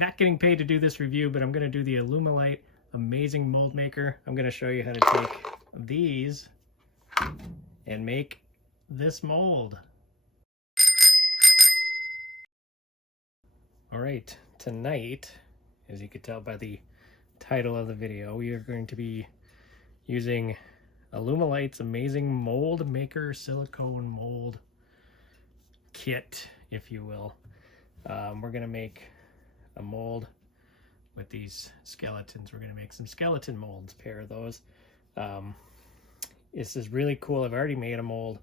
not getting paid to do this review, but I'm going to do the Alumilite Amazing Mold Maker. I'm going to show you how to take these and make this mold. All right, tonight, as you could tell by the title of the video, we are going to be using Alumilite's Amazing Mold Maker silicone mold kit, if you will. We're going to make a mold with these skeletons. We're going to make some skeleton molds, pair of those. This is really cool. I've already made a mold.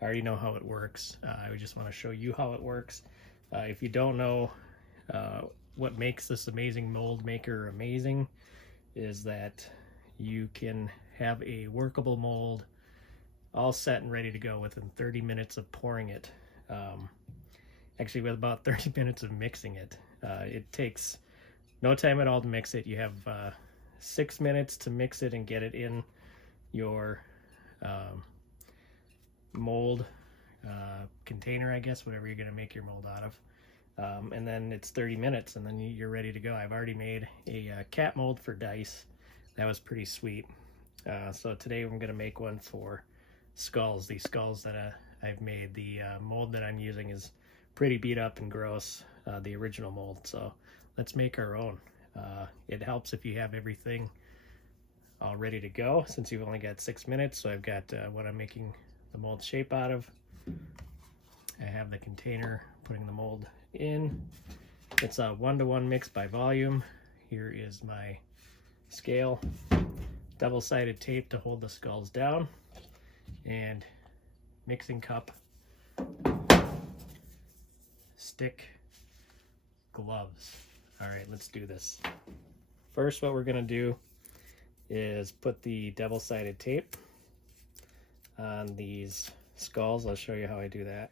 I already know how it works. I just want to show you how it works. If you don't know what makes this amazing mold maker amazing is that you can have a workable mold all set and ready to go within 30 minutes of pouring it. Actually, with about 30 minutes of mixing it. It takes no time at all to mix it. You have 6 minutes to mix it and get it in your mold container, I guess, whatever you're going to make your mold out of. And then it's 30 minutes and then you're ready to go. I've already made a cat mold for dice. That was pretty sweet. So today I'm going to make one for skulls. These skulls that I've made. The mold that I'm using is pretty beat up and gross, the original mold. So let's make our own. It helps if you have everything all ready to go, since you've only got 6 minutes. So I've got what I'm making the mold shape out of. I have the container putting the mold in. It's a 1-to-1 mix by volume. Here is my scale, double-sided tape to hold the skulls down, and mixing cup, stick, gloves. All right, let's do this. First, what we're gonna do is put the double-sided tape on these skulls. I'll show you how I do that.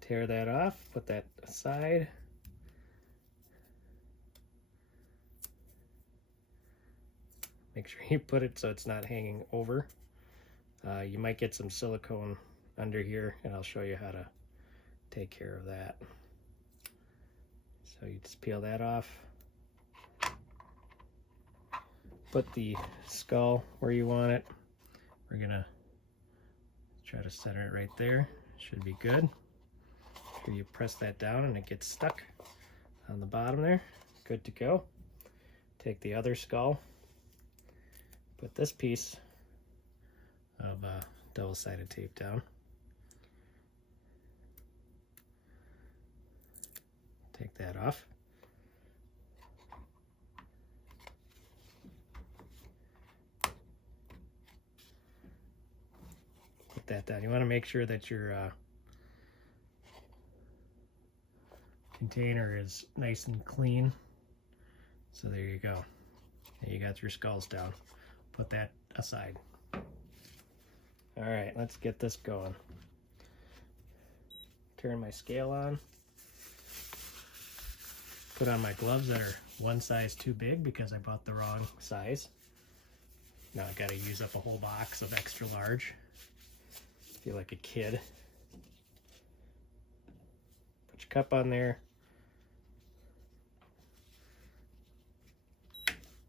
Tear that off, put that aside. Make sure you put it so it's not hanging over. You might get some silicone under here, and I'll show you how to take care of that. So you just peel that off. Put the skull where you want it. We're gonna try to center it right there. Should be good. Here you press that down and it gets stuck on the bottom there. Good to go. Take the other skull. Put this piece of double-sided tape down. Take that off. Put that down. You want to make sure that your container is nice and clean. So there you go. There you got your skulls down. Put that aside. All right, let's get this going. Turn my scale on. Put on my gloves that are one size too big because I bought the wrong size. Now I gotta use up a whole box of extra large. Feel like a kid. Put your cup on there.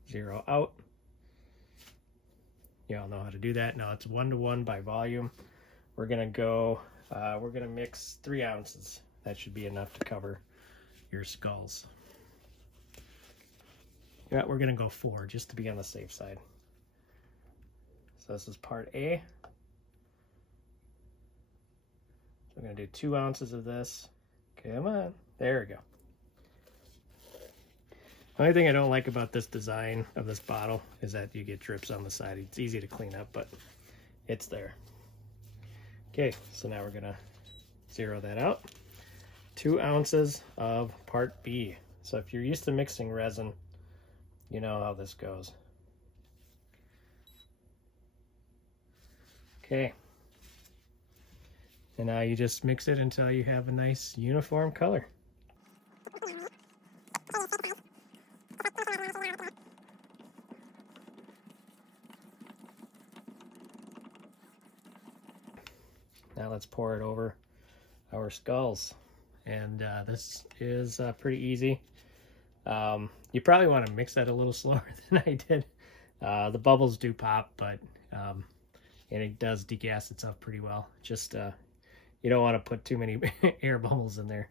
Zero out. You all know how to do that. Now it's 1-to-1 by volume. We're gonna mix 3 ounces. That should be enough to cover your skulls. Yeah, we're gonna go 4 just to be on the safe side. So this is part A. So we're gonna do 2 ounces of this. Come on, there we go. The only thing I don't like about this design of this bottle is that you get drips on the side. It's easy to clean up, but it's there. Okay, so now we're gonna zero that out. 2 ounces of part B. So if you're used to mixing resin, you know how this goes. Okay. And now you just mix it until you have a nice uniform color. Now let's pour it over our skulls. And this is pretty easy. You probably want to mix that a little slower than I did. The bubbles do pop, but and it does degas itself pretty well. Just you don't want to put too many air bubbles in there.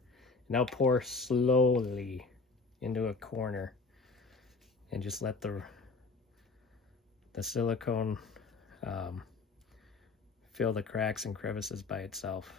Now pour slowly into a corner and just let the silicone fill the cracks and crevices by itself.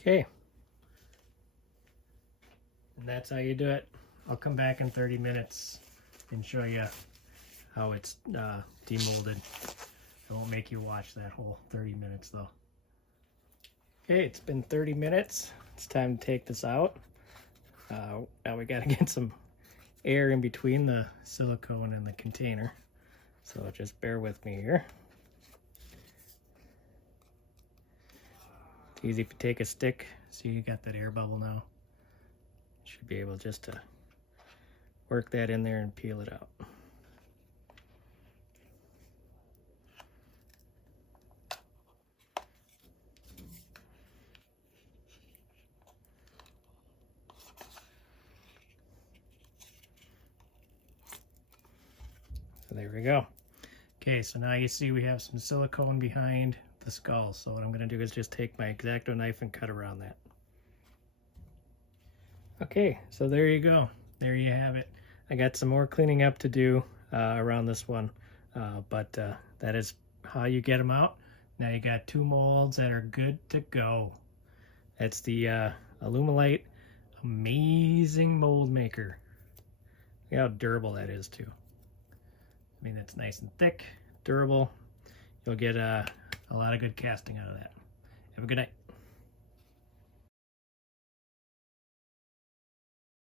Okay, and that's how you do it. I'll come back in 30 minutes and show you how it's demolded. I won't make you watch that whole 30 minutes though. Okay, it's been 30 minutes. It's time to take this out. Now we gotta get some air in between the silicone and the container. So just bear with me here. It's easy if you take a stick. See, you got that air bubble now. Should be able just to work that in there and peel it out. So there we go. Okay, so now you see we have some silicone behind the skull. So what I'm going to do is just take my X-Acto knife and cut around that. Okay, so there you go. There you have it. I got some more cleaning up to do around this one, but that is how you get them out. Now you got 2 molds that are good to go. That's the Alumilite Amazing Mold Maker. Look how durable that is too. I mean, that's nice and thick, durable. You'll get a lot of good casting out of that. Have a good night.